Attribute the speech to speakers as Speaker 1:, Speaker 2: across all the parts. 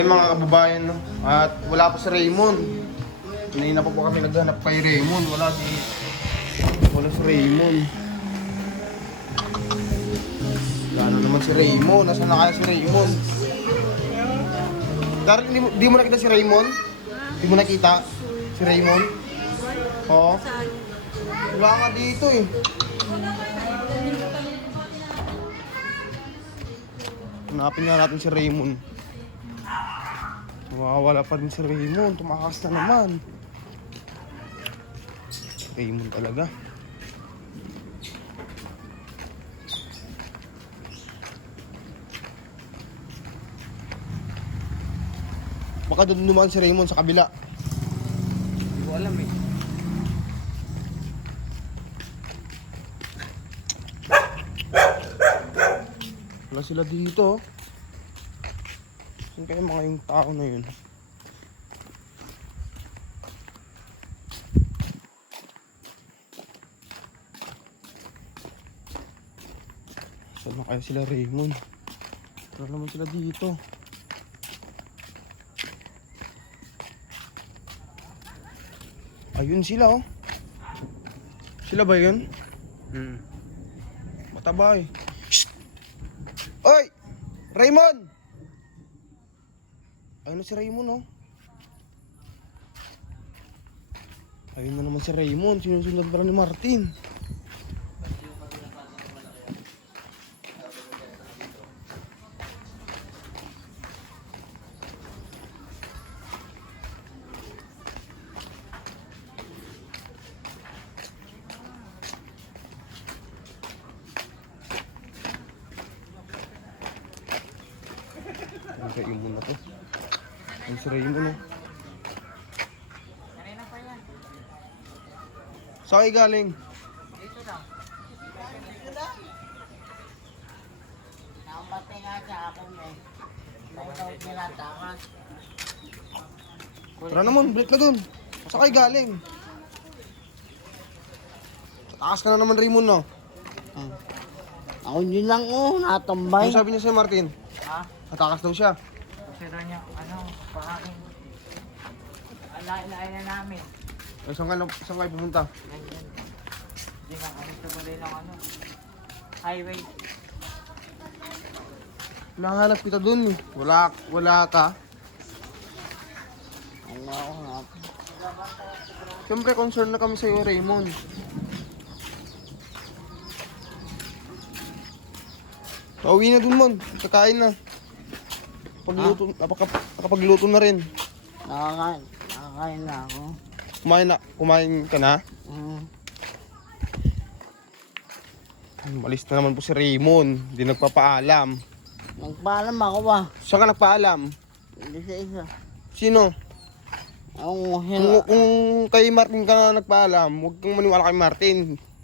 Speaker 1: Mga kababayan, no? At wala pa si Raymond. Kanina pa po kami naghanap kay Raymond. Wala si Raymond. Wala na naman si Raymond. Nasaan na kaya si Raymond? Darling, di mo nakita si Raymond? Di mo nakita si Raymond? Oo. Wala ka dito eh. Hanapin nga natin si Raymond. Mawawala pa rin si Raymond. Tumakas na naman. Raymond talaga. Baka doon naman si Raymond sa kabila. Hindi ko alam eh. Wala sila dito. Saan kaya mga yung tao na yun? Saan na kaya sila Raymond? Wala naman sila dito. Ayun sila oh. Sila ba yun? Mataba eh. Shhh! Oy! Raymond! Ayun na si Raymond oh. Ayun na naman si Raymond. Sinusundan pala ni Martin. Ang Raymond na to. Ang si Raymond oh. Saan kayo galing?
Speaker 2: Dito lang. Nakapatay nga sa akin eh. May ikaw tinatakas.
Speaker 1: Tara naman, balik na dun. Saan kayo galing? Takas ka na naman Raymond no?
Speaker 2: Ako yun lang oh, natambay.
Speaker 1: Ano sabi niya sa'yo Martin?
Speaker 2: Ha?
Speaker 1: Natakas daw siya.
Speaker 2: Kasi daw niya, pakain. Alain na namin.
Speaker 1: Ay, saan kayo pumunta?
Speaker 2: Ganyan. Hindi nga kami tuloy ng highway.
Speaker 1: Nahanap kita dun eh. Wala ka.
Speaker 2: Ano ako nga.
Speaker 1: Siyempre concern na kami sa'yo Raymond. Pauwi na dun Mon. Kakain na. Nakapagluto na rin.
Speaker 2: Nakakain na ako.
Speaker 1: Kumain ka na? Malis na naman po si Raymond. Hindi nagpapaalam.
Speaker 2: Nagpaalam ako ba?
Speaker 1: Saan ka nagpaalam?
Speaker 2: Hindi sa isa.
Speaker 1: Sino?
Speaker 2: Ako
Speaker 1: Kung kay Martin ka na nagpaalam, huwag kang maniwala kay Martin.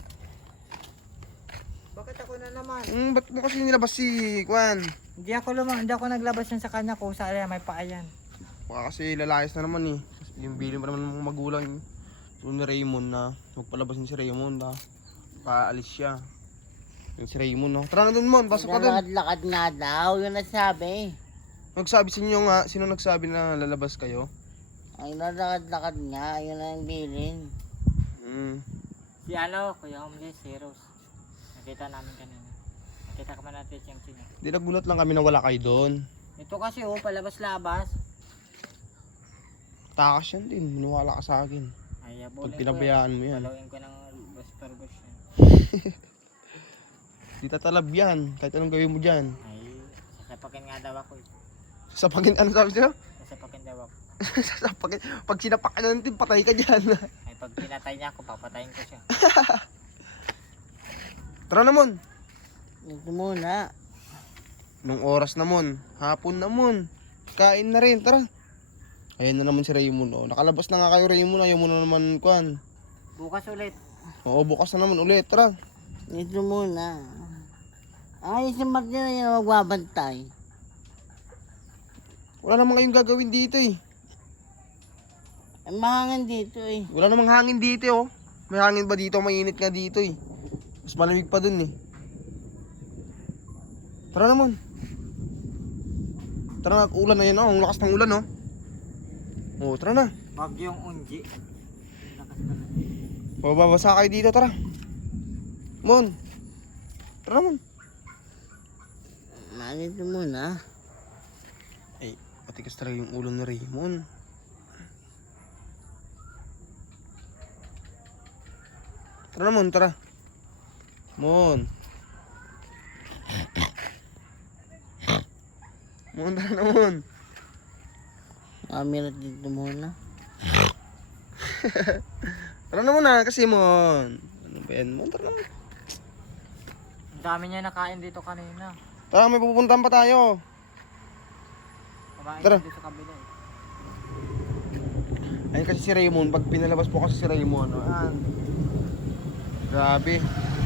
Speaker 2: Bakit ako na naman?
Speaker 1: Ba't mo kasi nilabas si Kwan?
Speaker 2: Hindi ako naglabas yan sa kanya kung saan may paa yan.
Speaker 1: Baka kasi lalayas na naman eh. Yung bilin pa naman ng mga magulang ni Raymond na magpalabas si Raymond na paalis siya. Yung si Raymond no. Tara na dun Mon, pasok ka dun.
Speaker 2: Lakad nga daw, yun nasabi.
Speaker 1: Nagsabi sa inyo nga, sino nagsabi na lalabas kayo?
Speaker 2: Ay nalakad nga, yun ang bilin.
Speaker 3: Si Kuya Homeless, si Rose. Nakita namin kanina. Nakita ka man natin siyang sino.
Speaker 1: Di nagulat lang kami na wala kayo doon.
Speaker 3: Ito kasi palabas-labas.
Speaker 1: Takas yan din, maniwala ka sa akin.
Speaker 3: Ay,
Speaker 1: Pag pinabayaan mo yan.
Speaker 3: Palawin ko ng bus yan.
Speaker 1: Di tatalab yan, kahit anong gawin mo dyan.
Speaker 3: Ay, sasapakin nga daw ako.
Speaker 1: Sasapakin, ano sabi sa'yo?
Speaker 3: Sasapakin daw ako.
Speaker 1: Sasapakin, pag sinapak ka na natin, patay ka dyan.
Speaker 3: Ay, pag pinatay niya ako, papatayin ko siya.
Speaker 1: Tara na Mon.
Speaker 2: Ito muna.
Speaker 1: Nung oras na Mon, hapon na Mon. Kain na rin, tara. Ayan na naman si Raymond oh. Nakalabas na nga kayo Raymond, ayaw mo na naman Kwan.
Speaker 3: Bukas ulit.
Speaker 1: Oo, bukas na naman ulit, tara.
Speaker 2: Ito muna. Ay, si Martin na yung magbabantay.
Speaker 1: Wala namang kayong gagawin dito eh.
Speaker 2: Ay, mahangin dito eh.
Speaker 1: Wala namang hangin dito oh. May hangin ba dito? Mainit nga dito eh. Mas malamig pa dun eh. Tara naman. Tara na, ulan na yan, oh. Ang lakas ng ulan, oh. Oh, tara na.
Speaker 3: Bagyong Unji. Lakas na lang.
Speaker 1: Babasa kayo dito, tara. Mon. Tara, Mon.
Speaker 2: Manito muna.
Speaker 1: Ay, matigas talaga yung ulo ni Raymond. Tara na, Mon, tara. Mon. Mon, tara na, Mon.
Speaker 2: Kamirat dito muna.
Speaker 1: Tara na muna kasi, Mon. Ano ba yan, Mon? Tara na.
Speaker 3: Ang dami niya nakain dito kanina.
Speaker 1: Tara, may pupuntahan pa tayo.
Speaker 3: Kumain
Speaker 1: Tara.
Speaker 3: dito sa kabila eh.
Speaker 1: Ayun kasi si Raymond, pag pinalabas po kasi si Raymond, grabe.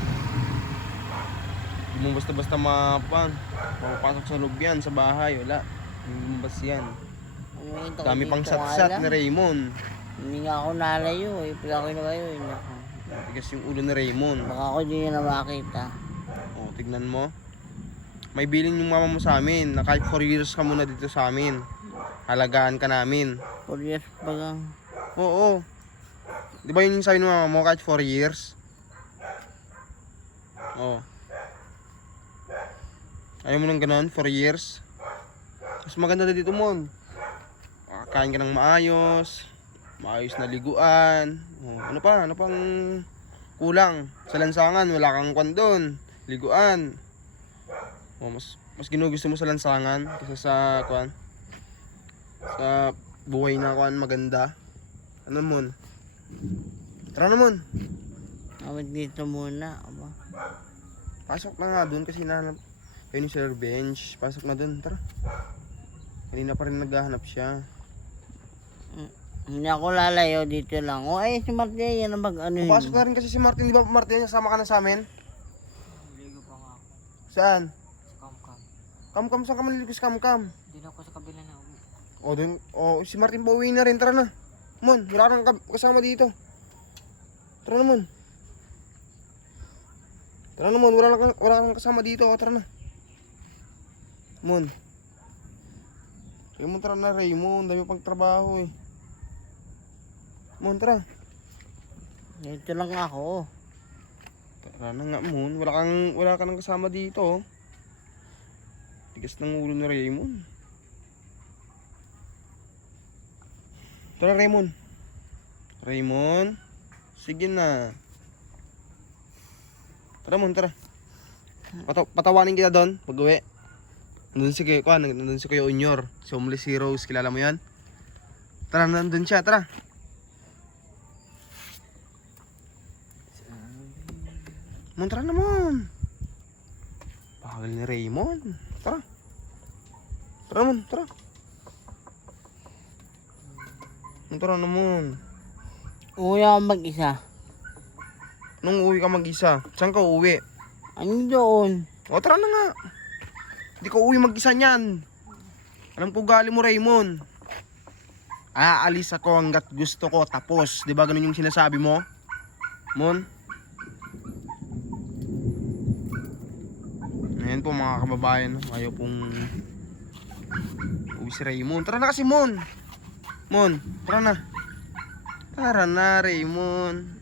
Speaker 1: Hindi mo basta-basta mapapasok sa loob yan, sa bahay, wala. Hindi mo basta yan.
Speaker 2: Umito
Speaker 1: Dami pang sat-sat ni Raymond.
Speaker 2: Hindi nga ako nalayo eh. Pila ko na kayo eh. Naku.
Speaker 1: Tigas yung ulo ni Raymond.
Speaker 2: Baka ako di nyo na makita.
Speaker 1: O, tignan mo. May bilin yung mama mo sa amin, na kahit 4 years ka muna dito sa amin. Halagaan ka namin.
Speaker 2: 4 years pa lang.
Speaker 1: Oo. Di ba yun yung sabi ng mama mo, kahit 4 years? Oo. Ayaw mo nang ganon, 4 years? Mas maganda na dito, Mon. Makakain ka ng maayos, maayos na liguan. Oh, ano pa? Ano pang kulang? Sa lansangan, wala kang kwan doon. Liguan. Oh, mas ginugusto mo sa lansangan kaysa sa kwan. Sa buhay na kwan maganda. Ano, Mon? Tara na, Mon.
Speaker 2: Awit dito muna. Aba.
Speaker 1: Pasok na nga doon kasi nahanap kayo ni Sir Bench. Pasok na doon, tara. Kanina pa rin naghahanap siya.
Speaker 2: Hindi ako lalayo dito lang. O ay si Martia yan ang mag-ano yun.
Speaker 1: Pasok na rin kasi si Martin, di ba Martin? Sama ka na sa amin?
Speaker 3: Ligo pa nga ako.
Speaker 1: Saan?
Speaker 3: Sa Kamkam.
Speaker 1: Kam-kam, saan ka maliligo sa kam-kam?
Speaker 3: Hindi na ako sa kabila na uwi.
Speaker 1: O, doon, si Martin pa uwi na rin, tara na. Mon, wala ka nang kasama dito. Tara na, Mon. Tara na, Mon, wala kang kasama dito, tara na. Mon. Raymond, tara na, Raymond. Dami pang trabaho eh. Mon, tara.
Speaker 2: Dito lang ako.
Speaker 1: Tara na nga, Mon. Wala ka nang kasama dito. Tigas ng ulo ni Raymond. Tara, Raymond. Raymond. Sige na. Tara, Mon, tara. Patawanin kita doon pag uwi. Nandun si Kuya Unyor. Si Homeless Heroes. Kilala mo yan? Tara, nandun siya. Tara. Mon, tara naman. Bagal ni Raymond. Tara. Tara, Mon. Tara. Mon, tara naman.
Speaker 2: Uwi ako mag-isa.
Speaker 1: Nung uwi ka mag-isa, saan ka uwi?
Speaker 2: Ano doon?
Speaker 1: O, tara na nga. Hindi ka uwi mag-isa niyan. Alam ko gali mo, Raymond. Aalis ako hanggat gusto ko, tapos. Di ba ganun yung sinasabi mo? Mon? Ayan po mga kababayan, no? Ayaw pong uwi si Raymond. Tara na kasi, Mon. Mon, tara na. Tara na, Raymond.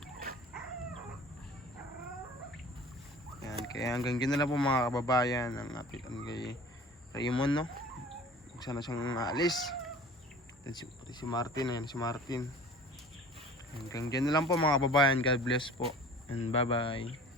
Speaker 1: Yan, kaya hanggang dyan na lang po mga kababayan ang apitan kay Raymond, no? Huwag sana siyang aalis. Then si Martin, ayan si Martin. Hanggang dyan na lang po mga kababayan. God bless po. And bye-bye.